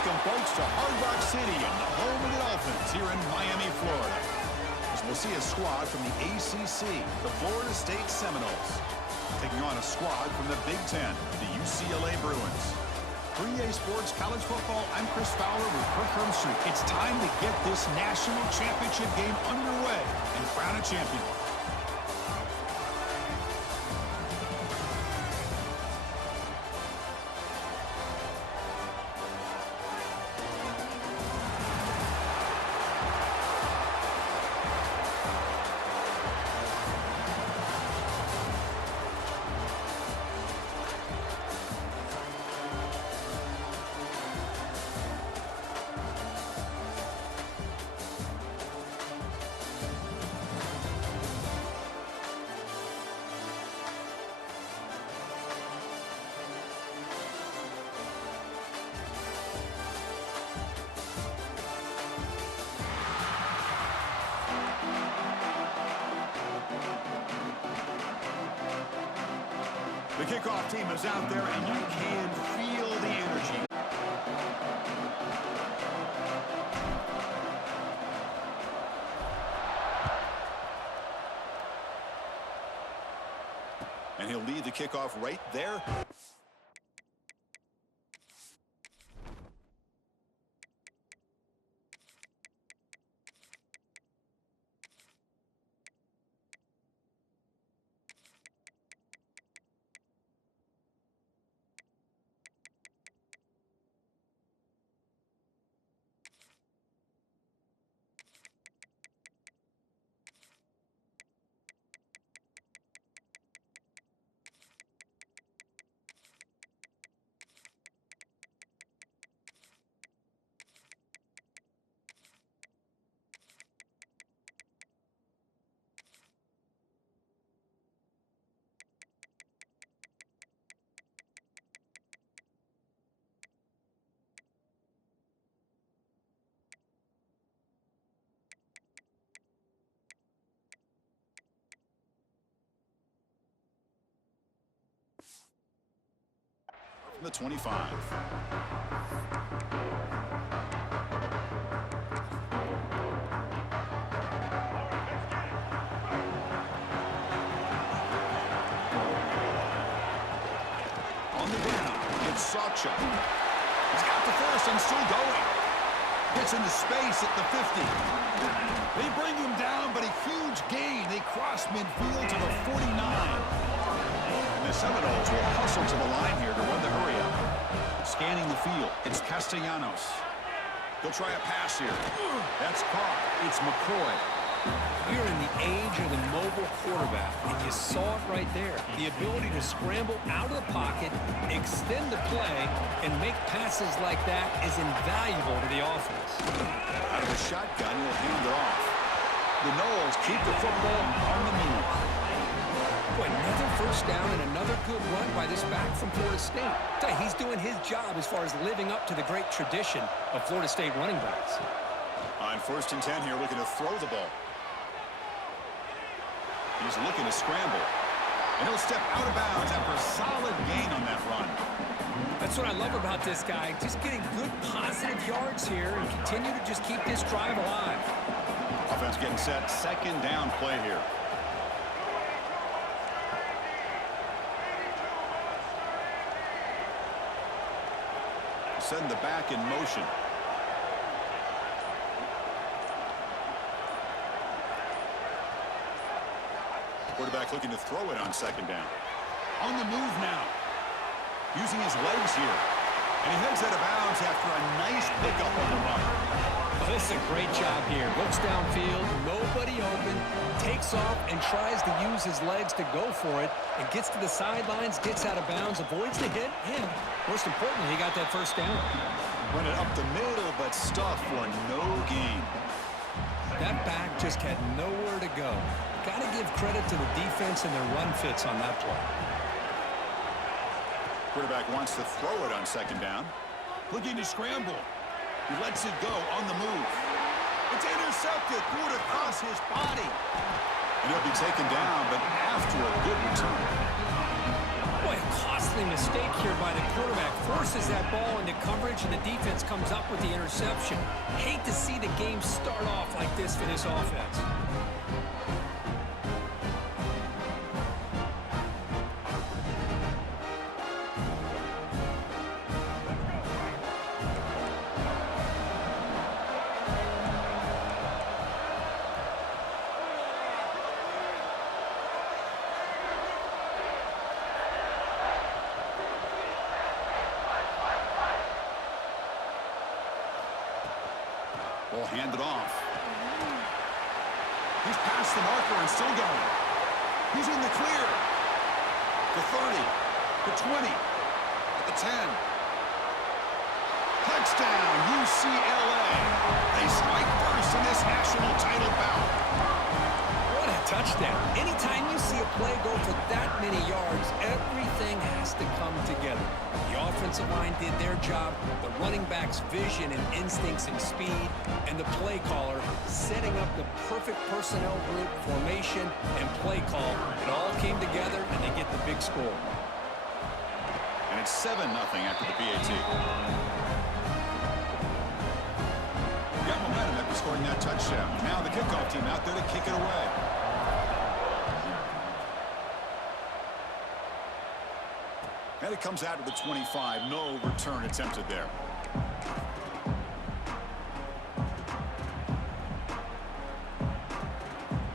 Welcome, folks, to Hard Rock City and the home of the Dolphins here in Miami, Florida. As we'll see a squad from the ACC, the Florida State Seminoles, taking on a squad from the Big Ten, the UCLA Bruins. For EA Sports College Football, I'm Chris Fowler with Kirk Herbstreit. It's time to get this national championship game underway and crown a champion. The kickoff team is out there, and you can feel the energy. And he'll lead the kickoff right there. The 25. On the ground, it's Sawchuk. He's got the first and still going. Gets into space at the 50. They bring him down, but a huge gain. They cross midfield to the 49. The Seminoles will hustle to the line here to run the hurry-up. Scanning the field, it's Castellanos. They'll try a pass here. That's caught. It's McCoy. We're in the age of the mobile quarterback, and you saw it right there. The ability to scramble out of the pocket, extend the play, and make passes like that is invaluable to the offense. Out of the shotgun, he'll hand it off. The Noles keep the football on the move. Boy, another first down and another good run by this back from Florida State. He's doing his job as far as living up to the great tradition of Florida State running backs. On 1st and 10 here, looking to throw the ball. He's looking to scramble. And he'll step out of bounds after a solid gain on that run. That's what I love about this guy. Just getting good positive yards here and continue to just keep this drive alive. Offense getting set. Second down play here. Send the back in motion. Quarterback looking to throw it on second down. On the move now. Using his legs here. And he heads out of bounds after a nice pickup on the run. Well, this is a great job here. Looks downfield, nobody open, takes off and tries to use his legs to go for it, and gets to the sidelines, gets out of bounds, avoids the hit, and most importantly, he got that first down. Run it up the middle, but stuffed for no gain. That back just had nowhere to go. Got to give credit to the defense and their run fits on that play. Quarterback wants to throw it on second down. Looking to scramble. He lets it go on the move. It's intercepted. Threw it across his body. And he'll be taken down, but after a good return. Boy, a costly tackling mistake here by the quarterback. Forces that ball into coverage, and the defense comes up with the interception. Hate to see the game start off like this for this offense. Ball handed off. He's past the marker and still going. He's in the clear. The 30, the 20, at the 10. Touchdown, UCLA. They strike first in this national title bout. What a touchdown. Anytime you see a play go for that many yards, everything has to come together. The offensive line did their job, the running back's vision and instincts and speed, and the play caller setting up the perfect personnel group, formation, and play call. It all came together, and they get the big score. And it's 7-0 after the PAT. Got momentum after scoring that touchdown. Now the kickoff team out there to kick it away. And it comes out to the 25. No return attempted there.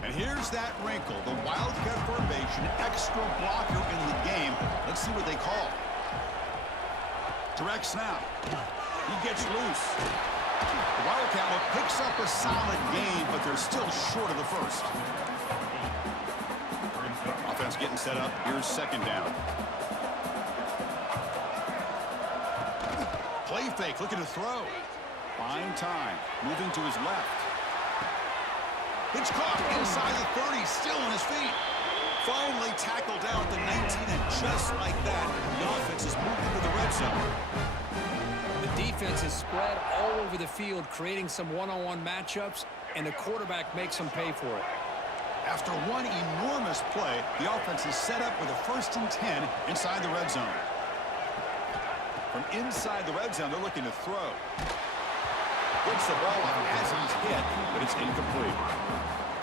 And here's that wrinkle. The Wildcat formation, extra blocker in the game. Let's see what they call. Direct snap. He gets loose. The Wildcat picks up a solid gain, but they're still short of the first. Offense getting set up. Here's second down. Play fake, looking to throw. Fine time, moving to his left. It's caught inside the 30, still on his feet. Finally tackled down at the 19, and just like that, the offense has moved into the red zone. The defense is spread all over the field, creating some one-on-one matchups, and the quarterback makes them pay for it. After one enormous play, the offense is set up with a 1st and 10 inside the red zone. From inside the red zone, they're looking to throw. Gets the ball up as he's hit, but it's incomplete.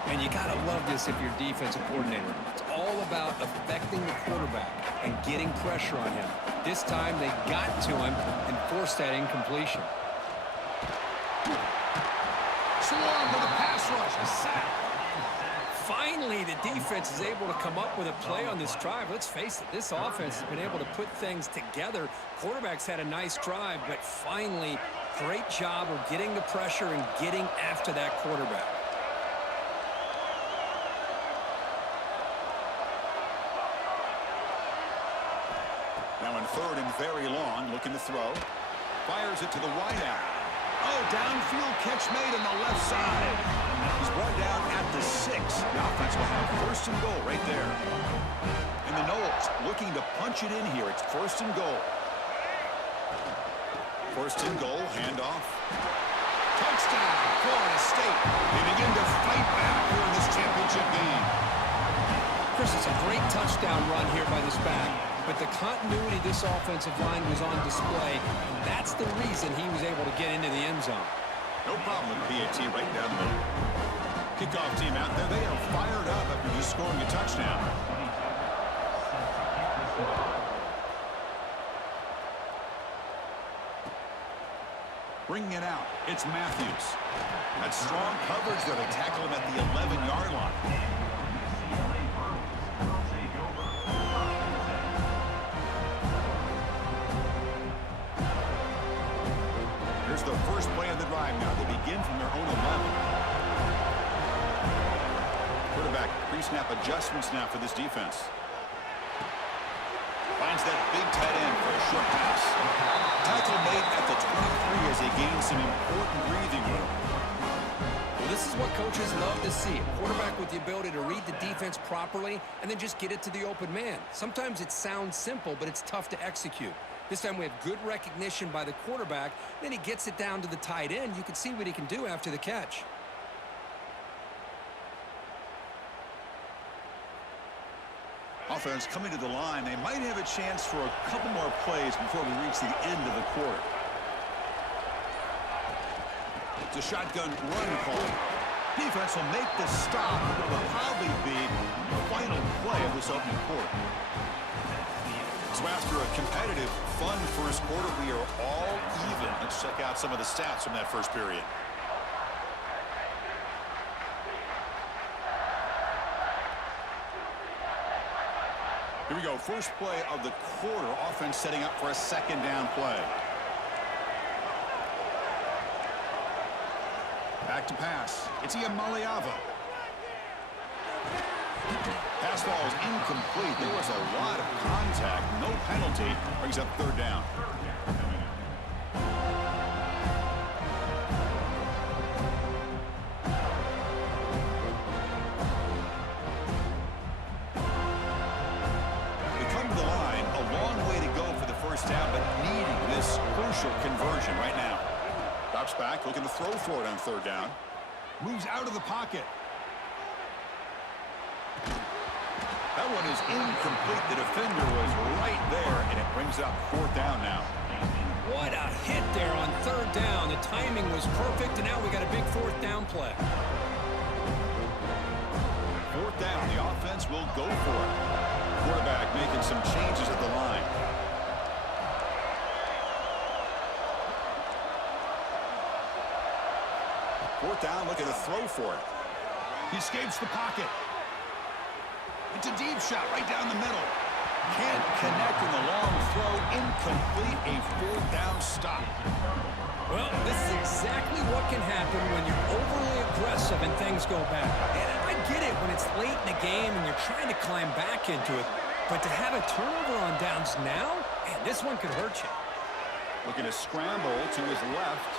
And you got to love this if you're a defensive coordinator. It's all about affecting the quarterback and getting pressure on him. This time they got to him and forced that incompletion. Swarm with a pass rush, a sack. Finally, the defense is able to come up with a play on this drive. Let's face it, this offense has been able to put things together. Quarterback's had a nice drive, but finally, great job of getting the pressure and getting after that quarterback. Now in 3rd and very long, looking to throw. Fires it to the wideout. Oh, downfield catch made on the left side. He's brought down at the 6. The offense will have 1st and goal right there. And the Noles looking to punch it in here. It's 1st and goal. 1st and goal, handoff. Touchdown, Florida State. They begin to fight back here in this championship game. Chris, it's a great touchdown run here by this back. But the continuity of this offensive line was on display, and that's the reason he was able to get into the end zone. No problem with PAT right down the middle. Kickoff team out there. They are fired up after just scoring a touchdown. Bringing it out, it's Matthews. That strong coverage there to tackle him at the 11-yard line. Here's the first play of the drive now. They begin from their own 11. Quarterback pre-snap adjustments now for this defense. Finds that big tight end for a short pass. Tackle made at the 23 as they gain some important breathing room. Well, this is what coaches love to see. A quarterback with the ability to read the defense properly and then just get it to the open man. Sometimes it sounds simple, but it's tough to execute. This time we have good recognition by the quarterback. Then he gets it down to the tight end. You can see what he can do after the catch. offense coming to the line. They might have a chance for a couple more plays before we reach the end of the quarter. It's a shotgun run call. Defense will make the stop. It will probably be the final play of this opening quarter. So after a competitive, fun first quarter, we are all even. Let's check out some of the stats from that first period. Here we go. First play of the quarter. Offense setting up for a second down play. Back to pass. It's Iamaleava. Pass ball is incomplete. There was a lot of contact. No penalty. Brings up third down. They come to the line. A long way to go for the first down, but needing this crucial conversion right now. Drops back, looking to throw for it on third down. Moves out of the pocket. That one is incomplete. The defender was right there, and it brings up fourth down now. What a hit there on third down. The timing was perfect, and now we got a big fourth down play. Fourth down, the offense will go for it. Quarterback making some changes at the line. Fourth down, looking to throw for it. He escapes the pocket. It's a deep shot right down the middle. Can't connect in the long throw. Incomplete. A fourth down stop. Well, this is exactly what can happen when you're overly aggressive and things go bad. And I get it when it's late in the game and you're trying to climb back into it. But to have a turnover on downs now, man, this one could hurt you. Looking to scramble to his left.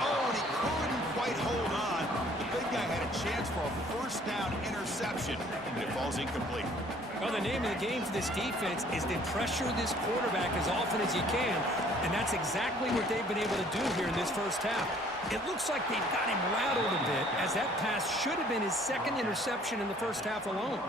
Oh, and he couldn't quite hold on. The big guy had a chance for a first down interception, and it falls incomplete. Well, the name of the game for this defense is to pressure this quarterback as often as you can, and that's exactly what they've been able to do here in this first half. It looks like they've got him rattled a bit, as that pass should have been his second interception in the first half alone.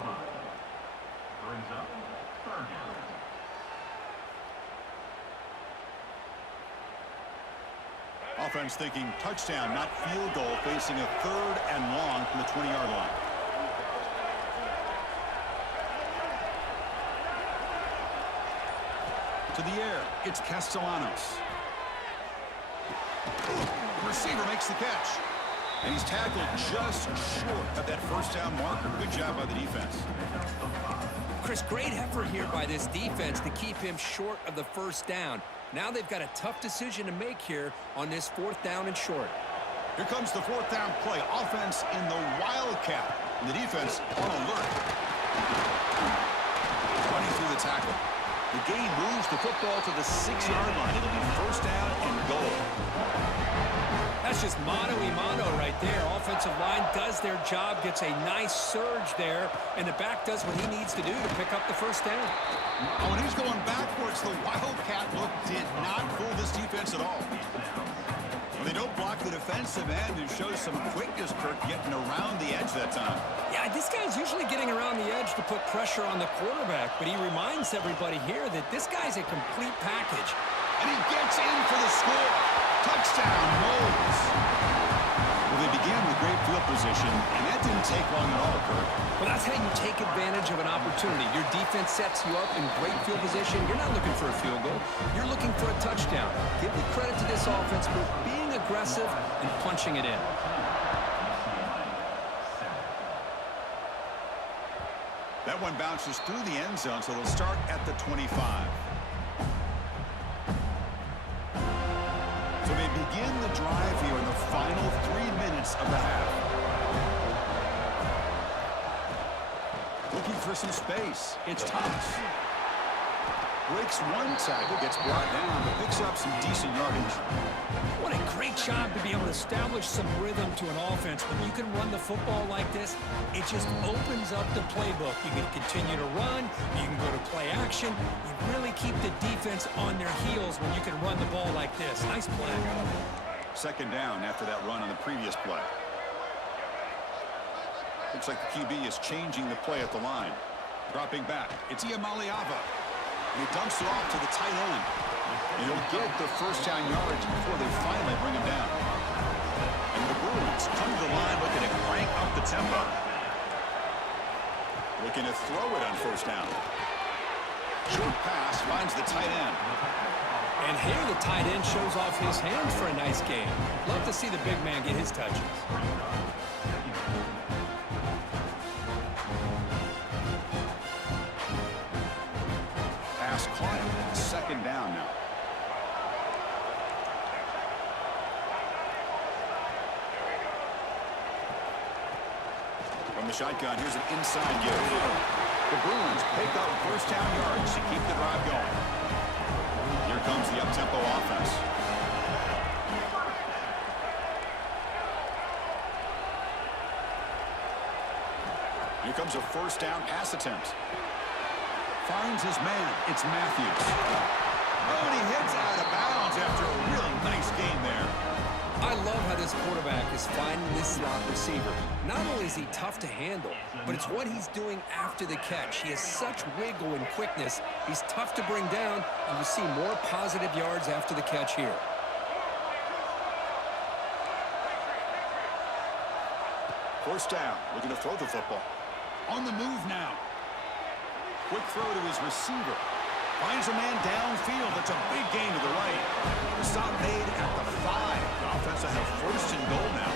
Offense thinking touchdown, not field goal, facing a third and long from the 20-yard line. To the air, it's Castellanos. Receiver makes the catch. And he's tackled just short of that first down marker. Good job by the defense. Chris, great effort here by this defense to keep him short of the first down. Now they've got a tough decision to make here on this fourth down and short. Here comes the fourth down play. Offense in the Wildcat. And the defense on alert. Running through the tackle. The game moves the football to the 6-yard line. It'll be first down and goal. That's just mano-a-mano right there. Offensive line does their job, gets a nice surge there, and the back does what he needs to do to pick up the first down. When he's going backwards, the Wildcat look did not fool this defense at all. They don't block the defensive end and show some quickness, Kirk, getting around the edge that time. Yeah, this guy's usually getting around the edge to put pressure on the quarterback, but he reminds everybody here that this guy's a complete package. And he gets in for the score. Touchdown, Knowles. Well, they began with great field position, and that didn't take long at all, Kirk. Well, that's how you take advantage of an opportunity. Your defense sets you up in great field position. You're not looking for a field goal. You're looking for a touchdown. Give the credit to this offense for being aggressive and punching it in. That one bounces through the end zone, so they'll start at the 25. So they begin the drive here in the final 3 minutes of the half. Looking for some space. It's Thomas. Breaks one tackle, gets brought down, but picks up some decent yardage. What a great job to be able to establish some rhythm to an offense. When you can run the football like this, it just opens up the playbook. You can continue to run. You can go to play action. You really keep the defense on their heels when you can run the ball like this. Nice play. Second down after that run on the previous play. Looks like the QB is changing the play at the line. Dropping back, it's Iamaleava. And he dumps it off to the tight end. And he'll get the first down yardage before they finally bring him down. And the Bruins come to the line looking to crank up the tempo. Looking to throw it on first down. Short pass finds the tight end. And here the tight end shows off his hands for a nice game. Love to see the big man get his touches. Pass caught. Second down now. From the shotgun, here's an inside give. The Bruins pick up first down yards to keep the drive going. Here comes the up-tempo offense. Here comes a first down pass attempt. Finds his man. It's Matthews. Oh, and he heads out of bounds after a really nice game there. I love how this quarterback is finding this slot receiver. Not only is he tough to handle, but it's what he's doing after the catch. He has such wiggle and quickness. He's tough to bring down, and you see more positive yards after the catch here. First down, looking to throw the football. On the move now. Quick throw to his receiver. Finds a man downfield. That's a big gain to the right. The stop made at the 5. The offense will have first and goal now.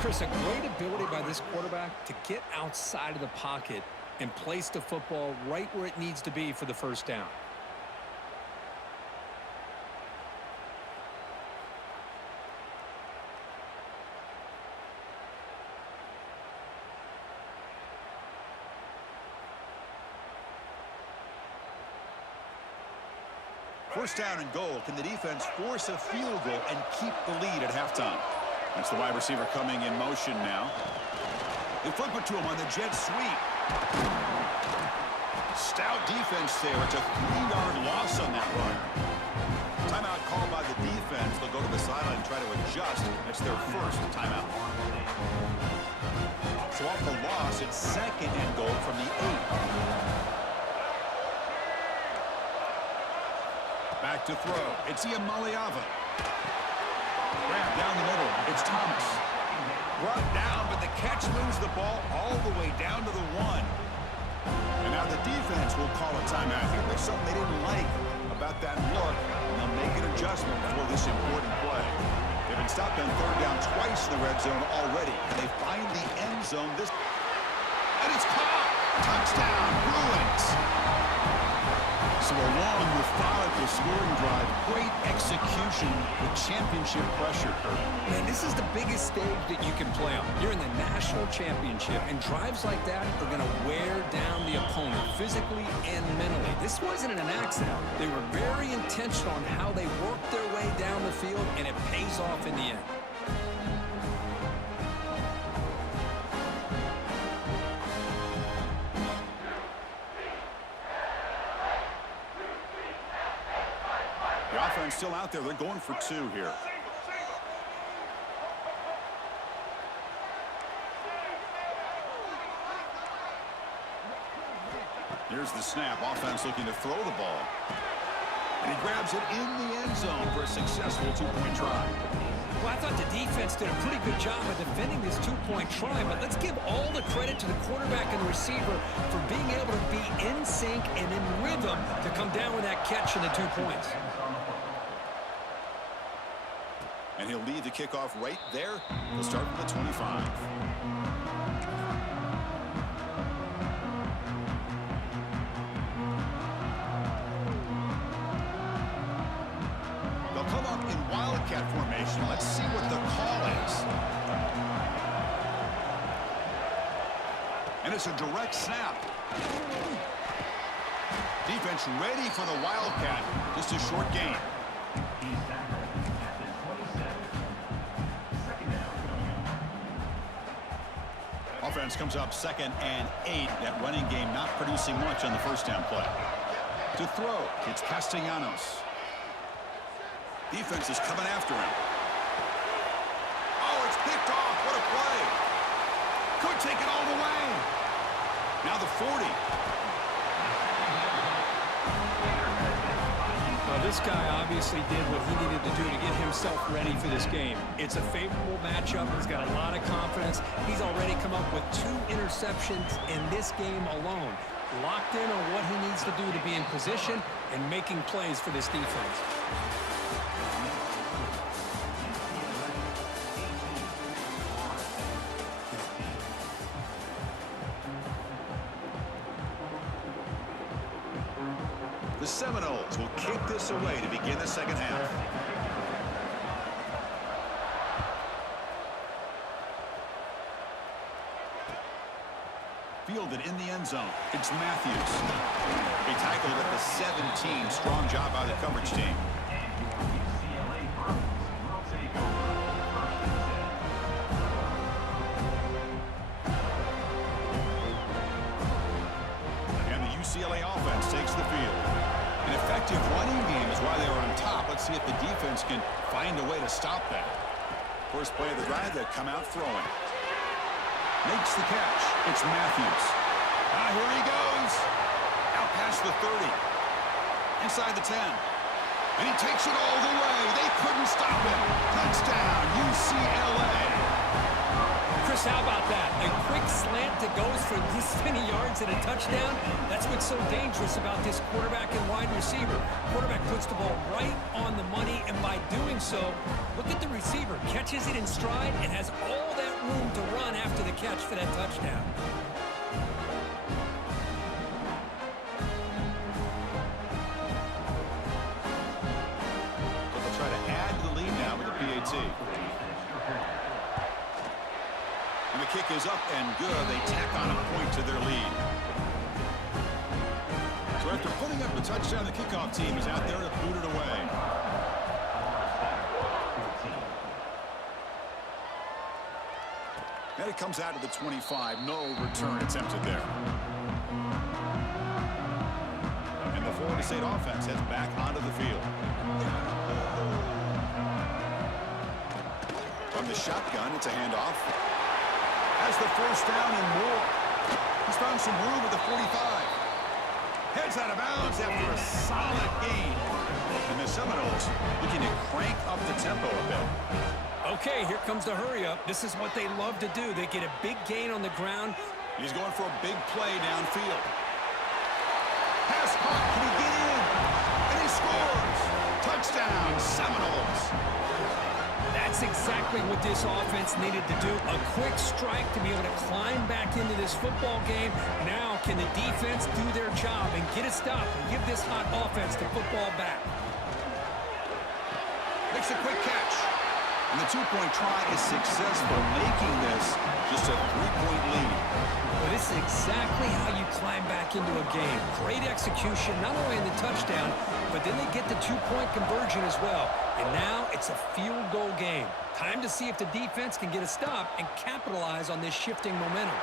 Chris, a great ability by this quarterback to get outside of the pocket and place the football right where it needs to be for the first down. First down and goal. Can the defense force a field goal and keep the lead at halftime? That's the wide receiver coming in motion now. They flip it to him on the jet sweep. Stout defense there. It's a 3-yard loss on that run. Timeout called by the defense. They'll go to the sideline and try to adjust. That's their first timeout. So off the loss, it's second and goal from the 8. Back to throw. It's Iamaleava. Grab down the middle. It's Thomas. Brought down, but the catch moves the ball all the way down to the 1. And now the defense will call a timeout here. There's something they didn't like about that look, and they'll make an adjustment for this important play. They've been stopped on third down twice in the red zone already, and they find the end zone this. And it's caught. Touchdown, Bruins. So a long, methodical scoring drive, great execution with championship pressure, Kurt. Man, this is the biggest stage that you can play on. You're in the national championship, and drives like that are going to wear down the opponent physically and mentally. This wasn't an accident. They were very intentional on how they worked their way down the field, and it pays off in the end. The offense still out there. They're going for 2 here. Here's the snap. Offense looking to throw the ball. And he grabs it in the end zone for a successful 2-point try. Well, I thought the defense did a pretty good job of defending this 2-point try, but let's give all the credit to the quarterback and the receiver for being able to be in sync and in rhythm to come down with that catch and the 2 points. And he'll lead the kickoff right there. He'll start from the 25. They'll come up in Wildcat formation. Let's see what the call is. And it's a direct snap. Defense ready for the Wildcat. Just a short gain. Offense comes up 2nd and 8. That running game not producing much on the first down play. To throw, it's Castellanos. Defense is coming after him. Oh, it's picked off. What a play. Could take it all the way. Now the 40. Well, this guy obviously did what he needed to do to get himself ready for this game. It's a favorable matchup. He's got a lot of confidence. He's already come up with 2 interceptions in this game alone. Locked in on what he needs to do to be in position and making plays for this defense. The Seminoles will kick this away to begin the second half. Fielded in the end zone. It's Matthews. He tackled at the 17. Strong job by the coverage team. And the UCLA offense takes the field. An effective running game is why they were on top. Let's see if the defense can find a way to stop that. First play of the drive, they come out throwing. Makes the catch. It's Matthews. Here he goes. Out past the 30. Inside the 10. And he takes it all the way. They couldn't stop him. Touchdown, UCLA. Chris, how about that? A quick slant that goes for this many yards and a touchdown. That's what's so dangerous about this quarterback and wide receiver. Quarterback puts the ball right on the money, and by doing so, look at the receiver. Catches it in stride and has all that room to run after the catch for that touchdown. So they'll try to add to the lead now with the PAT. And the kick is up and good. They tack on a point to their lead. So after putting up the touchdown, the kickoff team is out there to boot it away. And it comes out to the 25. No return attempted there. And the Florida State offense heads back onto the field. From the shotgun, it's a handoff. Has the first down and more. He's found some room at the 45. Heads out of bounds after a solid gain. And the Seminoles looking to crank up the tempo a bit. Okay, here comes the hurry up. This is what they love to do. They get a big gain on the ground. He's going for a big play downfield. Pass caught. Can he get in? And he scores. Touchdown, Seminoles. That's exactly what this offense needed to do. A quick strike to be able to climb back into this football game. Now can the defense do their job and get a stop and give this hot offense the football back? Makes a quick catch. And the two-point try is successful, making this just a three-point lead. Well, this is exactly how you climb back into a game. Great execution, not only in the touchdown, but then they get the two-point conversion as well. And now it's a field goal game. Time to see if the defense can get a stop and capitalize on this shifting momentum.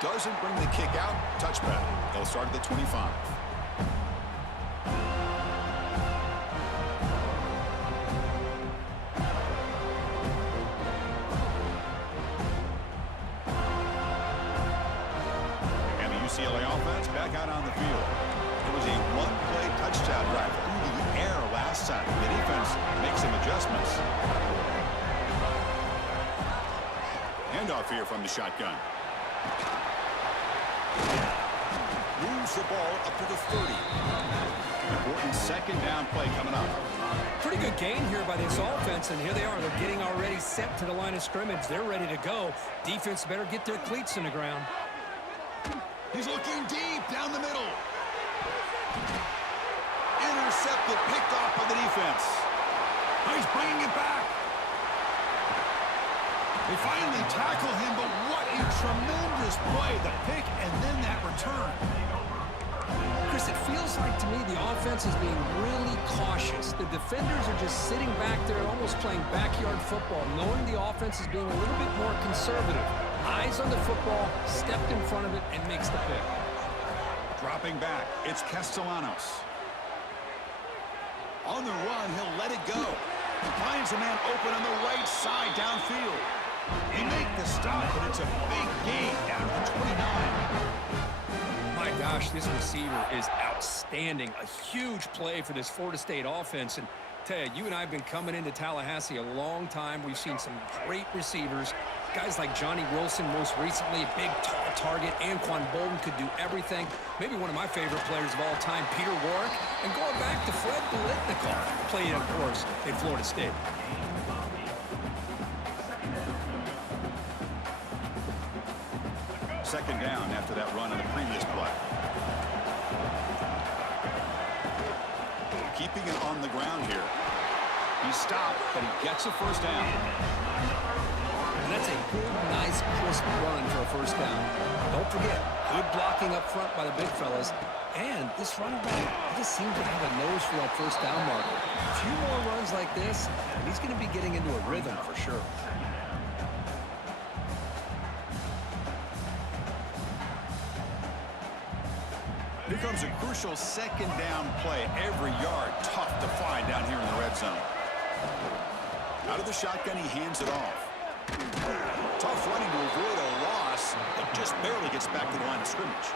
Doesn't bring the kick out. Touchback. They'll start at the 25. UCLA offense back out on the field. It was a one-play touchdown drive through the air last time. The defense makes some adjustments. Handoff here from the shotgun. Moves the ball up to the 30. Important second down play coming up. Pretty good gain here by this offense, and here they are. They're getting already set to the line of scrimmage. They're ready to go. Defense better get their cleats in the ground. He's looking deep down the middle. Intercepted, picked off by the defense. He's bringing it back. They finally tackle him, but what a tremendous play. The pick and then that return. Chris, it feels like to me the offense is being really cautious. The defenders are just sitting back there almost playing backyard football, knowing the offense is being a little bit more conservative. Eyes on the football, stepped in front of it, and makes the pick. Dropping back, it's Castellanos. On the run, he'll let it go. Finds a man open on the right side downfield. They make the stop, but it's a big gain down to the 29. gosh, this receiver is outstanding. A huge play for this Florida State offense. And Ted, you and I have been coming into Tallahassee a long time. We've seen some great receivers. Guys like Johnny Wilson, most recently, a big, tall target. Anquan Bolden could do everything. Maybe one of my favorite players of all time, Peter Warrick. And going back to Fred Biletnikoff, played, of course, at Florida State. Second down after that run on the previous play. Keeping it on the ground here. He stopped, but he gets a first down. And that's a good, nice, crisp run for a first down. Don't forget, good blocking up front by the big fellas. And this running back, he just seems to have a nose for that first down marker. A few more runs like this, and he's going to be getting into a rhythm for sure. Here comes a crucial second down play. Every yard tough to find down here in the red zone. Out of the shotgun, he hands it off. Tough running to avoid a loss, but just barely gets back to the line of scrimmage.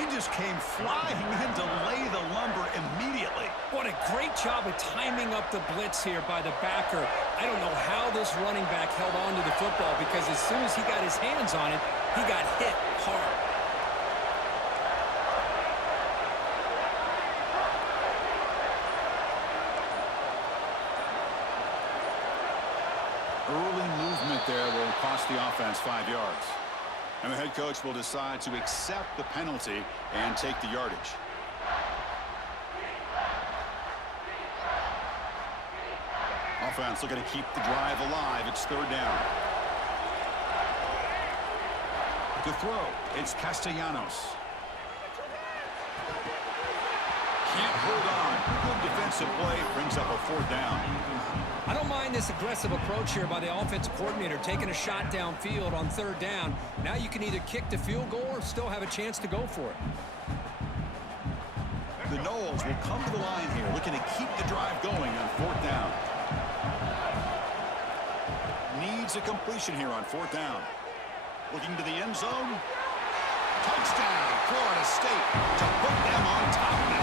He just came flying in to lay the lumber immediately. What a great job of timing up the blitz here by the backer. I don't know how this running back held on to the football, because as soon as he got his hands on it, he got hit hard. Early movement there will cost the offense 5 yards. And the head coach will decide to accept the penalty and take the yardage. Offense looking to keep the drive alive. It's third down. To throw, it's Castellanos. Can't hold on. Good defensive play brings up a fourth down. I don't mind this aggressive approach here by the offensive coordinator, taking a shot downfield on third down. Now you can either kick the field goal or still have a chance to go for it. The Noles will come to the line here, looking to keep the drive going on fourth down. Needs a completion here on fourth down. Looking to the end zone. Touchdown, Florida State, to put them on top now.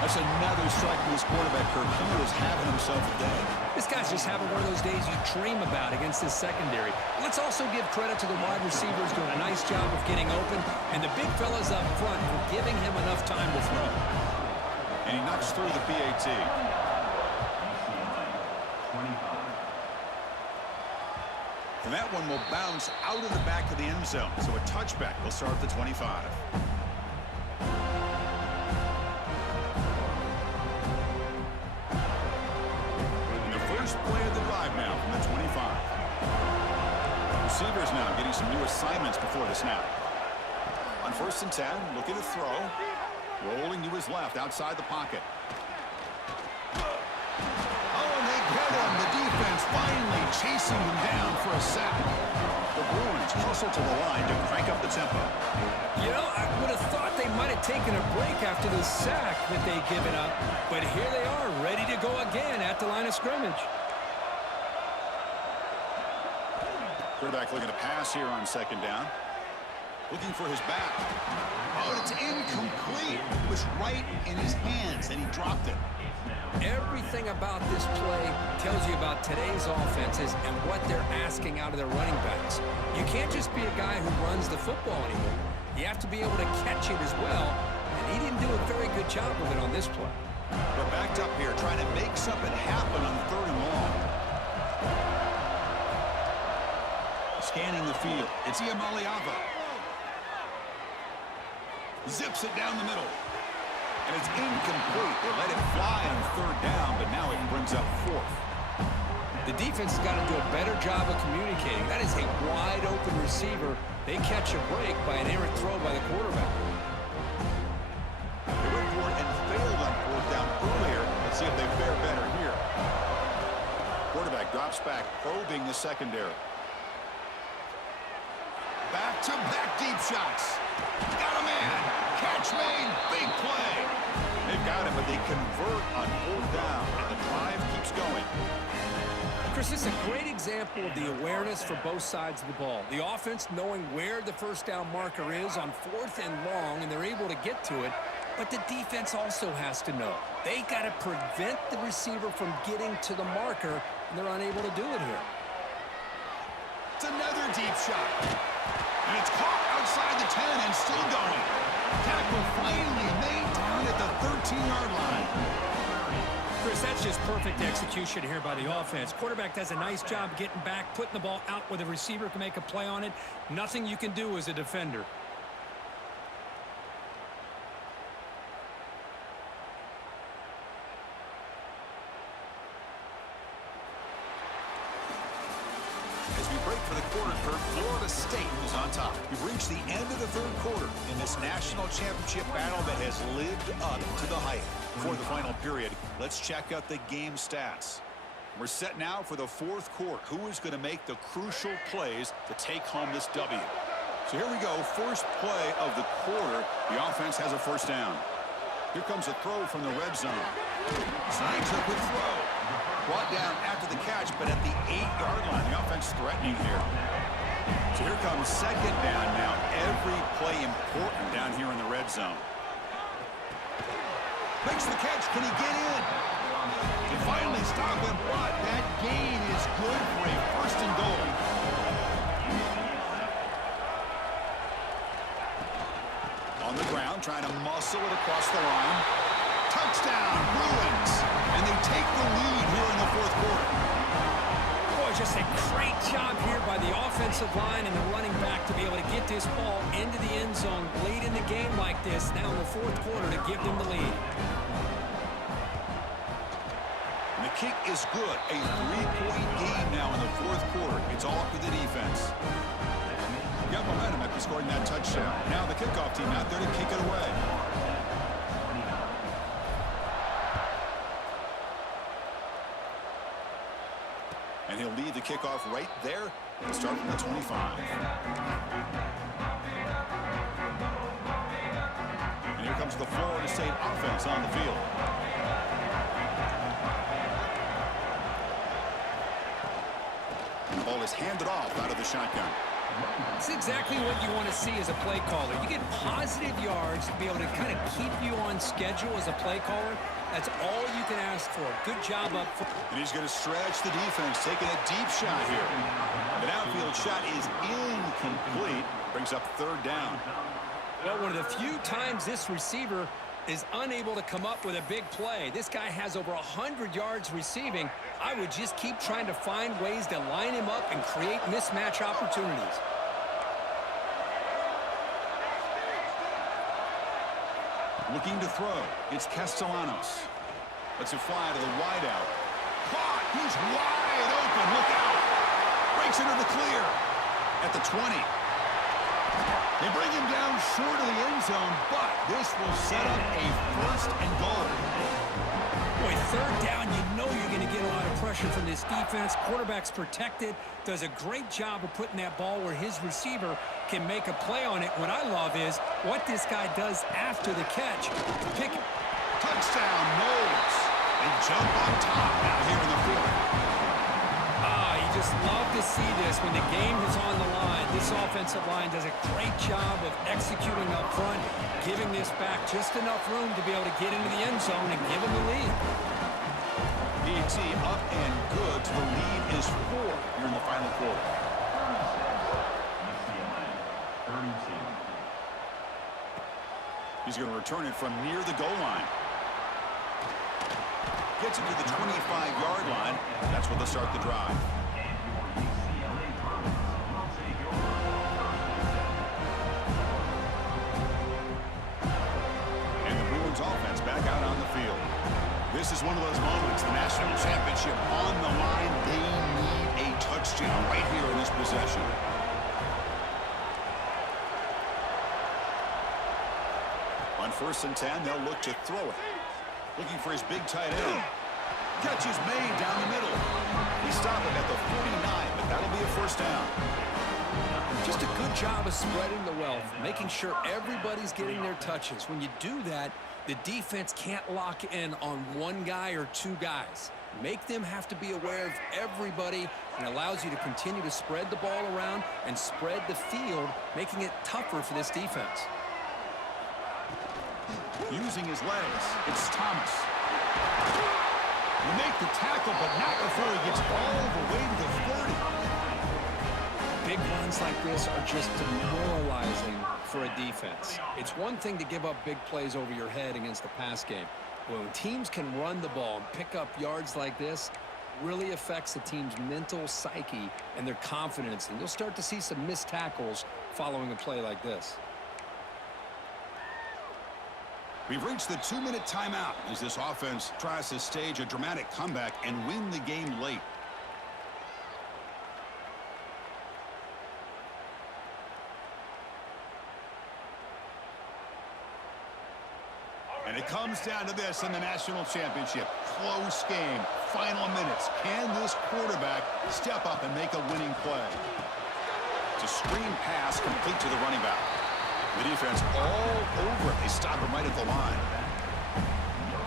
That's another strike from this quarterback, Kirk. He is having himself a day. This guy's just having one of those days you dream about against this secondary. Let's also give credit to the wide receivers doing a nice job of getting open, and the big fellas up front for giving him enough time to throw. And he knocks through the PAT. And that one will bounce out of the back of the end zone. So a touchback will start at the 25. Play of the drive now from the 25. Receivers now getting some new assignments before the snap. On first and 10, looking to throw. Rolling to his left outside the pocket. Oh, and they get him. The defense finally chasing him down for a sack. The Bruins hustle to the line to crank up the tempo. You know, I would have thought they might have taken a break after the sack that they'd given up. But here they are, ready to go again at the line of scrimmage. Quarterback looking to pass here on second down. Looking for his back. Oh, it's incomplete. It was right in his hands, and he dropped it. Everything about this play tells you about today's offenses and what they're asking out of their running backs. You can't just be a guy who runs the football anymore. You have to be able to catch it as well, and he didn't do a very good job of it on this play. We're backed up here trying to make something happen on third and long. Scanning the field. It's Iamaleava. Zips it down the middle. And it's incomplete. They let it fly on third down, but now it brings up fourth. The defense has got to do a better job of communicating. That is a wide-open receiver. They catch a break by an errant throw by the quarterback. They went for it and failed on fourth down earlier. Let's see if they fare better here. Quarterback drops back, probing the secondary. Back-to-back deep shots. Got a man. Catch made. Big play. They've got him, but they convert on fourth down, and the drive keeps going. Chris, this is a great example example of the awareness for both sides of the ball. The offense knowing where the first down marker is on 4th and long, and they're able to get to it. But the defense also has to know. They got to prevent the receiver from getting to the marker, and they're unable to do it here. It's another deep shot. And it's caught outside the 10 and still going. Tackle finally made down at the 13-yard line. Chris, that's just perfect execution here by the offense. Quarterback does a nice job getting back, putting the ball out where the receiver can make a play on it. Nothing you can do as a defender. As we break for the quarter, Kirk, Florida State is on top. We've reached the end of the third quarter in this national championship battle that has lived up to the hype. Before the final period, let's check out the game stats. We're set now for the fourth quarter. Who is going to make the crucial plays to take home this W? So here we go. First play of the quarter. The offense has a first down. Here comes a throw from the red zone. Signs a good throw. Brought down after the catch, but at the 8-yard line. The offense threatening here. So here comes second down now. Every play important down here in the red zone. Makes the catch. Can he get in? He finally stopped him, but that gain is good for a first and goal. On the ground, trying to muscle it across the line. Touchdown, Bruins. And they take the lead here in the fourth quarter. Boy, just a great job here by the offensive line and the running back to be able to get this ball into the end zone late in the game like this, now in the fourth quarter, to give them the lead. And the kick is good. A 3-point game now in the fourth quarter. It's all up to the defense. Got momentum after scoring that touchdown. Now the kickoff team out there to kick it away. And he'll lead the kickoff right there and start from the 25. And here comes the Florida State offense on the field. And the ball is handed off out of the shotgun. It's exactly what you want to see as a play caller. You get positive yards to be able to kind of keep you on schedule as a play caller. That's all you can ask for. Good job up front. And he's going to stretch the defense, taking a deep shot here. The downfield shot is incomplete. Brings up third down. Well, one of the few times this receiver is unable to come up with a big play. This guy has over 100 yards receiving. I would just keep trying to find ways to line him up and create mismatch opportunities. Looking to throw. It's Castellanos. Lets it fly to the wideout. Caught. He's wide open. Look out. Breaks into the clear. At the 20. They bring him down short of the end zone, but this will set up a first and goal. Boy, third down, you know you're going to get a lot of pressure from this defense. Quarterback's protected, does a great job of putting that ball where his receiver can make a play on it. What I love is what this guy does after the catch. Pick it. Touchdown, Knowles. They jump on top now here in the fourth. You just love to see this when the game is on the line. This offensive line does a great job of executing up front, giving this back just enough room to be able to get into the end zone and give them the lead. P&T up and good. The lead is 4 here in the final quarter. He's going to return it from near the goal line. Gets it to the 25-yard line. That's where they'll start the drive. And the Bruins offense back out on the field. This is one of those moments, the national championship on the line. They need a touchdown right here in this possession. On 1st and 10, they'll look to throw it. Looking for his big tight end. Catch is made down the middle. He stopped it at the 49, but that'll be a first down. Just a good job of spreading the wealth, making sure everybody's getting their touches. When you do that, the defense can't lock in on one guy or two guys. Make them have to be aware of everybody, and allows you to continue to spread the ball around and spread the field, making it tougher for this defense. Using his legs, it's Thomas. You make the tackle, but not before he gets all the way to the 30. Big runs like this are just demoralizing for a defense. It's one thing to give up big plays over your head against the pass game. When teams can run the ball and pick up yards like this, really affects the team's mental psyche and their confidence. And you'll start to see some missed tackles following a play like this. We've reached the 2-minute timeout as this offense tries to stage a dramatic comeback and win the game late. And it comes down to this in the national championship. Close game, final minutes. Can this quarterback step up and make a winning play? It's a screen pass complete to the running back. The defense all over it. They stop him right at the line.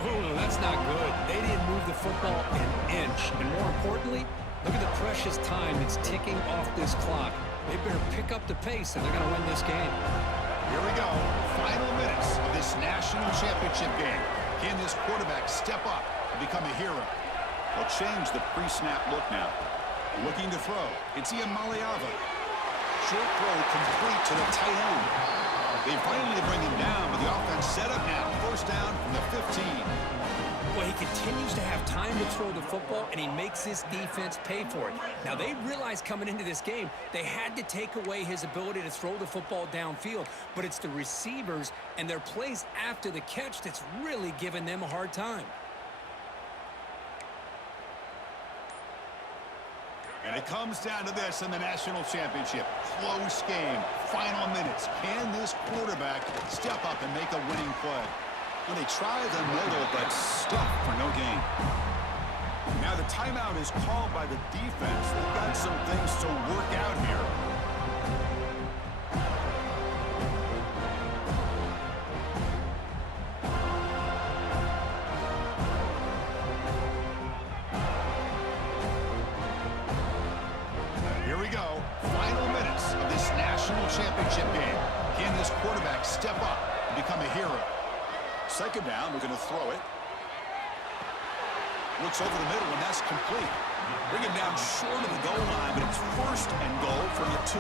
Oh, that's not good. They didn't move the football an inch. And more importantly, look at the precious time that's ticking off this clock. They better pick up the pace and they're going to win this game. Here we go. Final minutes of this national championship game. Can this quarterback step up and become a hero? They'll change the pre-snap look now. Looking to throw. It's Iamaleava. Short throw complete to the tight end. They finally bring him down, but the offense set up now. First down from the 15. Well, he continues to have time to throw the football, and he makes this defense pay for it. Now, they realized coming into this game, they had to take away his ability to throw the football downfield, but it's the receivers and their plays after the catch that's really giving them a hard time. And it comes down to this in the national championship. Close game, final minutes. Can this quarterback step up and make a winning play? Well, they try the middle, but stuck for no gain. Now the timeout is called by the defense. They've got some things to work out here. Here we go. Final minutes of this national championship game. Can this quarterback step up and become a hero? Second down, we're going to throw it. Looks over the middle, and that's complete. Bring him down short of the goal line, but it's first and goal from the 2.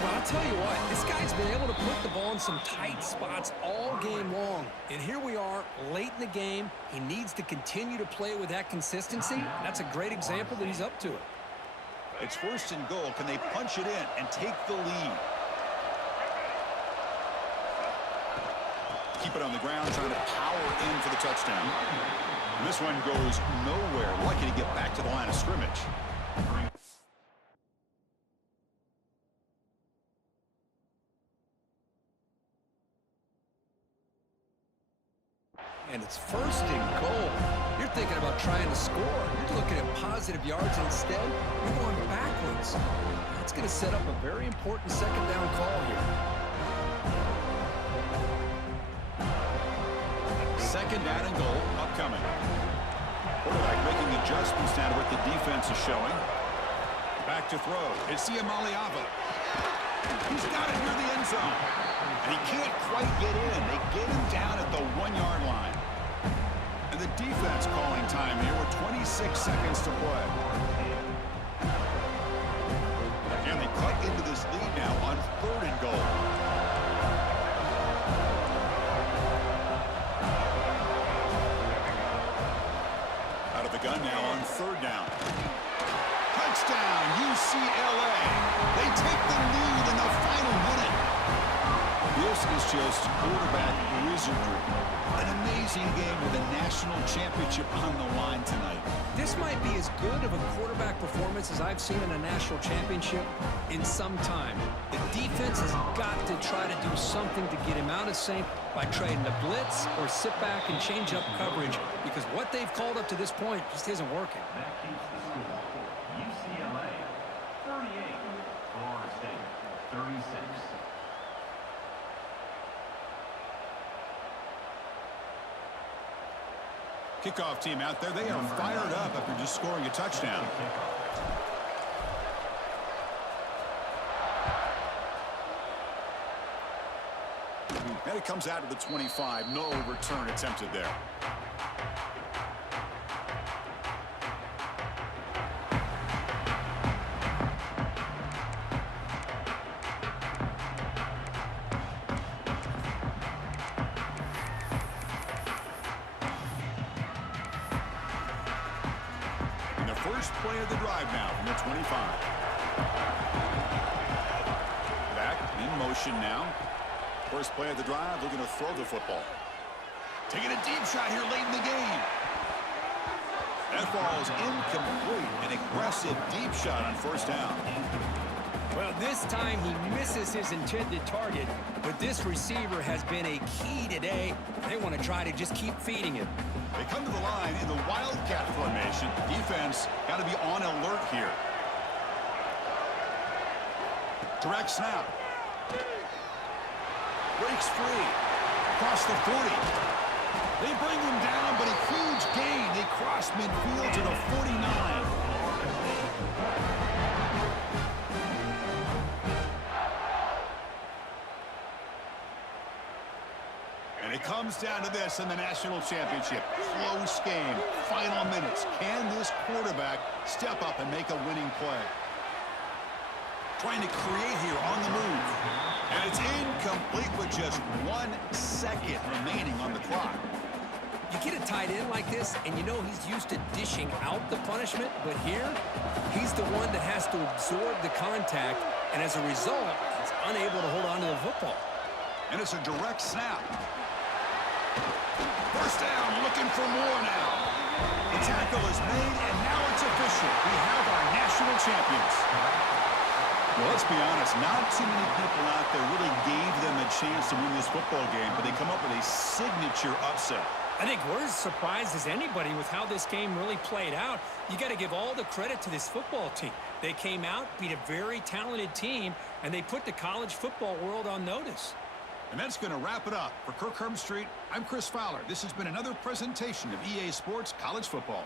Well, I'll tell you what, this guy's been able to put the ball in some tight spots all game long. And here we are, late in the game. He needs to continue to play with that consistency. That's a great example that he's up to it. It's first and goal. Can they punch it in and take the lead? Keep it on the ground, trying to power in for the touchdown. And this one goes nowhere. Lucky to get back to the line of scrimmage. And it's first and goal. You're thinking about trying to score. You're looking at positive yards. Instead, you're going backwards. That's going to set up a very important second down call here. Second down and goal upcoming. Quarterback making adjustments now to what the defense is showing. Back to throw. It's Iamaleava. He's got it near the end zone. And he can't quite get in. They get him down at the 1-yard line. And the defense calling time here with 26 seconds to play. And they cut into this lead now on third and goal. Gun now on third down. Touchdown, UCLA. They take the lead in the final minute. This is just quarterback wizardry. An amazing game with a national championship on the line tonight. This might be as good of a quarterback performance as I've seen in a national championship in some time. The defense has got to try to do something to get him out of sync by trying to blitz or sit back and change up coverage, because what they've called up to this point just isn't working. That keeps the score. UCLA 38, Florida State 36. Kickoff team out there, they are fired up after just scoring a touchdown. And it comes out to the 25. No return attempted there. And the first play of the drive now from the 25. Back in motion now. First play of the drive, looking to throw the football. Taking a deep shot here late in the game. That ball is incomplete. An aggressive deep shot on first down. Well, this time he misses his intended target, but this receiver has been a key today. They want to try to just keep feeding him. They come to the line in the Wildcat formation. Defense got to be on alert here. Direct snap. Breaks free. Across the 40. They bring him down, but a huge gain. They cross midfield to the 49. And it comes down to this in the national championship. Close game. Final minutes. Can this quarterback step up and make a winning play? Trying to create here on the move. And it's incomplete with just 1 second remaining on the clock. You get a tight end like this, and you know he's used to dishing out the punishment, but here, he's the one that has to absorb the contact, and as a result, he's unable to hold on to the football. And it's a direct snap. First down, looking for more now. The tackle is made, and now it's official. We have our national champions. Well, let's be honest, not too many people out there really gave them a chance to win this football game, but they come up with a signature upset. I think we're as surprised as anybody with how this game really played out. You got to give all the credit to this football team. They came out, beat a very talented team, and they put the college football world on notice. And that's going to wrap it up. For Kirk Herbstreit, I'm Chris Fowler. This has been another presentation of EA Sports College Football.